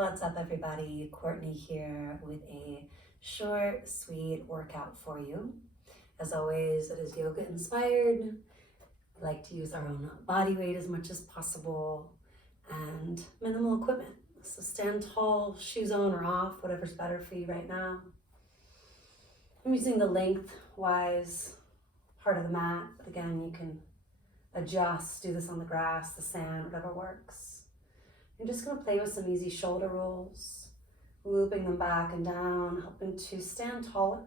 What's up, everybody? Courtney here with a short, sweet workout for you. As always, it is yoga inspired. We like to use our own body weight as much as possible and minimal equipment. So stand tall, shoes on or off, whatever's better for you right now. I'm using the lengthwise part of the mat, but again, you can adjust, do this on the grass, the sand, whatever works. I'm just going to play with some easy shoulder rolls, looping them back and down, helping to stand taller,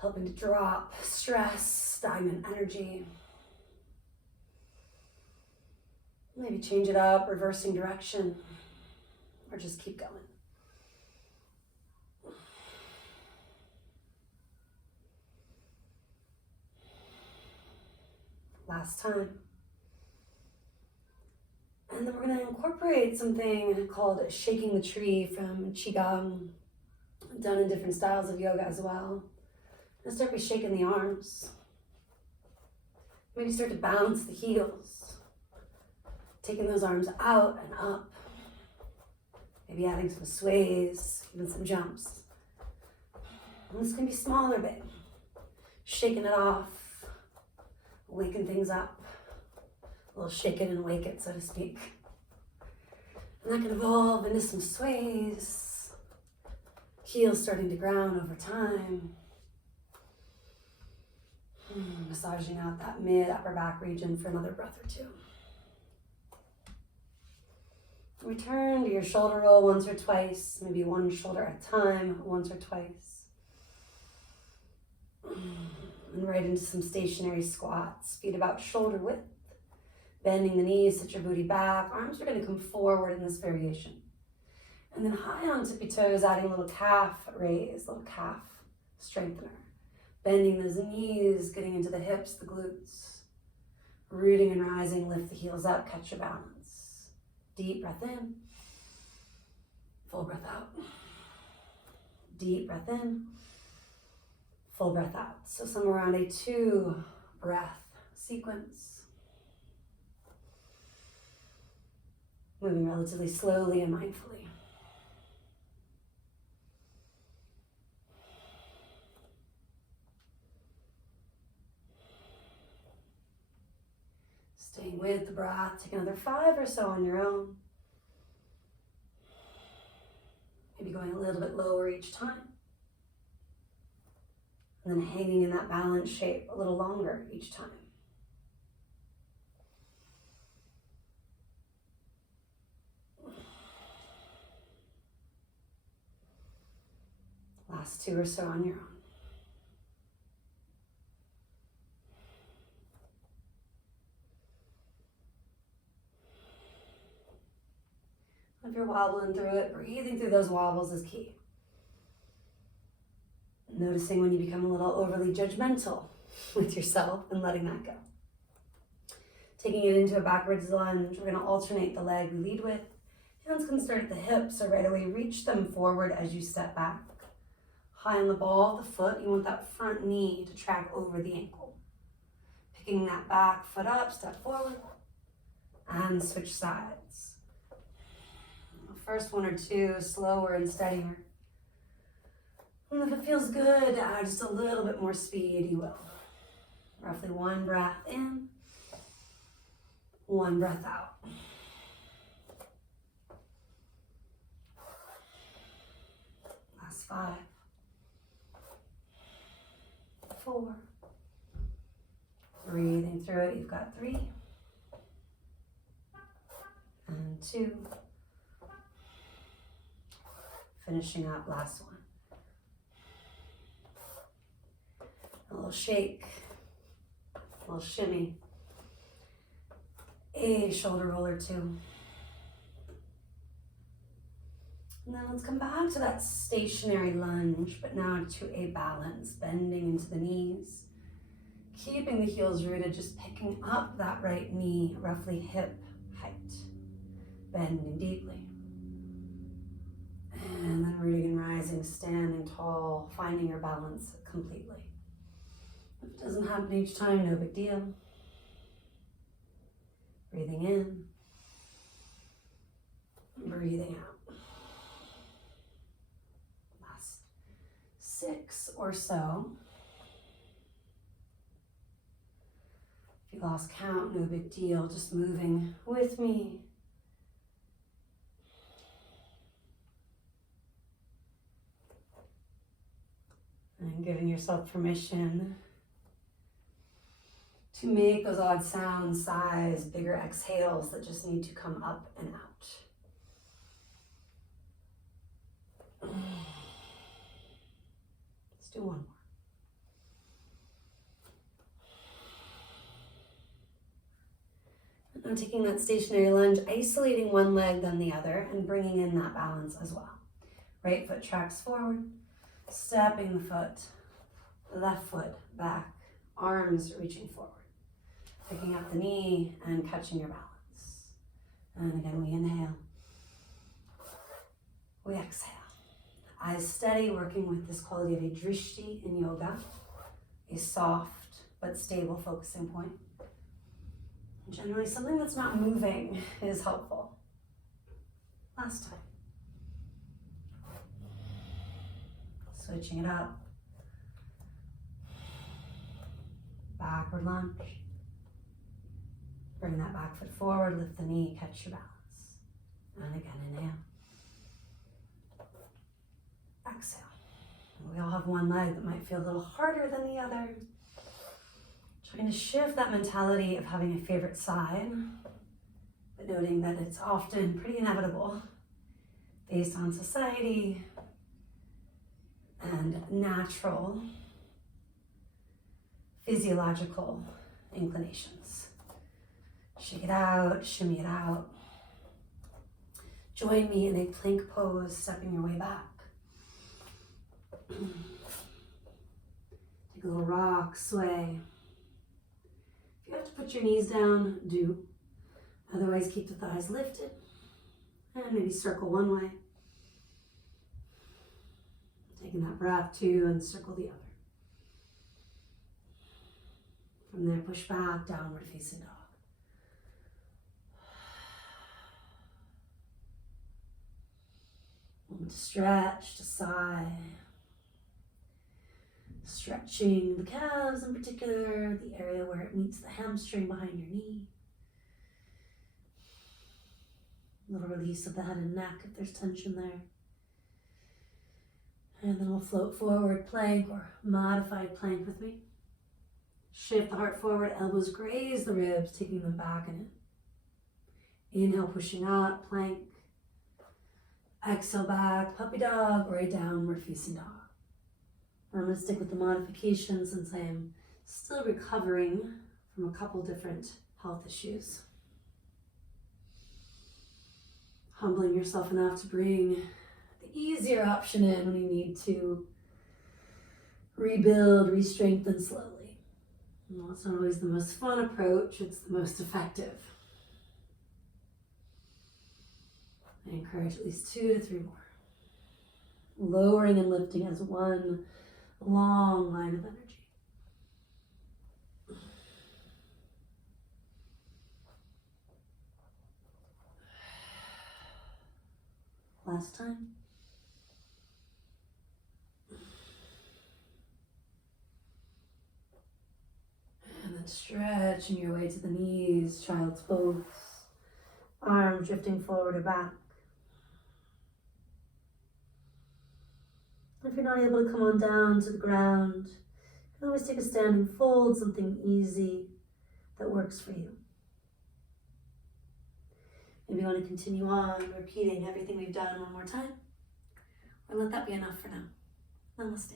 helping to drop stress, stagnant energy. Maybe change it up, reversing direction, or just keep going. Last time. And then we're going to incorporate something called shaking the tree from Qigong, done in different styles of yoga as well. And start by shaking the arms. Maybe start to bounce the heels, taking those arms out and up. Maybe adding some sways, even some jumps. And this can be smaller, babe. Shaking it off, waking things up. A little shake it and wake it, so to speak. And that can evolve into some sways. Heels starting to ground over time. Massaging out that mid-upper back region for another breath or two. Return to your shoulder roll once or twice, maybe one shoulder at a time, once or twice. And right into some stationary squats, feet about shoulder width. Bending the knees, sit your booty back. Arms are going to come forward in this variation. And then high on tippy toes, adding a little calf raise, little calf strengthener. Bending those knees, getting into the hips, the glutes. Rooting and rising, lift the heels up, catch your balance. Deep breath in. Full breath out. Deep breath in. Full breath out. So somewhere around a 2 breath sequence. Moving relatively slowly and mindfully. Staying with the breath. Take another 5 or so on your own. Maybe going a little bit lower each time. And then hanging in that balanced shape a little longer each time. Last 2 or so on your own. If you're wobbling through it, breathing through those wobbles is key. Noticing when you become a little overly judgmental with yourself and letting that go. Taking it into a backwards lunge, we're going to alternate the leg we lead with. Hands can start at the hips, so right away reach them forward as you step back. High on the ball of the foot, you want that front knee to track over the ankle. Picking that back foot up, step forward, and switch sides. First 1 or 2, slower and steadier. And if it feels good, add just a little bit more speed, you will. Roughly 1 breath in, 1 breath out. Last 5. 4. Breathing through it, you've got 3. And 2. Finishing up, last 1. A little shake, a little shimmy, a shoulder roll or 2. And then let's come back to that stationary lunge, but now to a balance, bending into the knees, keeping the heels rooted, just picking up that right knee, roughly hip height, bending deeply. And then rooting and rising, standing tall, finding your balance completely. If it doesn't happen each time, no big deal. Breathing in. breathing out. Last 6 or so. If you lost count, no big deal, just moving with me. And giving yourself permission to make those odd sounds, sighs, bigger exhales that just need to come up and out. Let's do one more. Now taking that stationary lunge, isolating one leg then the other, and bringing in that balance as well. Right foot tracks forward, stepping the foot, left foot back, arms reaching forward. Picking up the knee and catching your balance. And again, we inhale. We exhale. Eyes steady, working with this quality of a drishti in yoga, a soft but stable focusing point. Generally, something that's not moving is helpful. Last time. Switching it up. Backward lunge. Bring that back foot forward, lift the knee, catch your balance. And again, inhale. Exhale. We all have one leg that might feel a little harder than the other. Trying to shift that mentality of having a favorite side, but noting that it's often pretty inevitable based on society and natural physiological inclinations. Shake it out, shimmy it out. Join me in a plank pose, stepping your way back. Take a little rock, sway. If you have to put your knees down, do. Otherwise, keep the thighs lifted. And maybe circle one way. Taking that breath too, and circle the other. From there, push back, downward facing dog. To stretch, to sigh. Stretching the calves in particular, the area where it meets the hamstring behind your knee. A little release of the head and neck if there's tension there. And then we'll float forward, plank or modified plank with me. Shift the heart forward, elbows graze the ribs, taking them back and in. Inhale, pushing up, plank. Exhale back, puppy dog, or a downward facing dog. I'm going to stick with the modification since I am still recovering from a couple different health issues. Humbling yourself enough to bring the easier option in when you need to rebuild, re-strengthen slowly. Well, it's not always the most fun approach, it's the most effective. I encourage at least 2 to 3 more. Lowering and lifting as one long line of energy. Last time. And then stretching your way to the knees, child's pose. Arms drifting forward or back. If you're not able to come on down to the ground, you can always take a standing fold, something easy that works for you. Maybe you want to continue on repeating everything we've done one more time, or let that be enough for now. Namaste.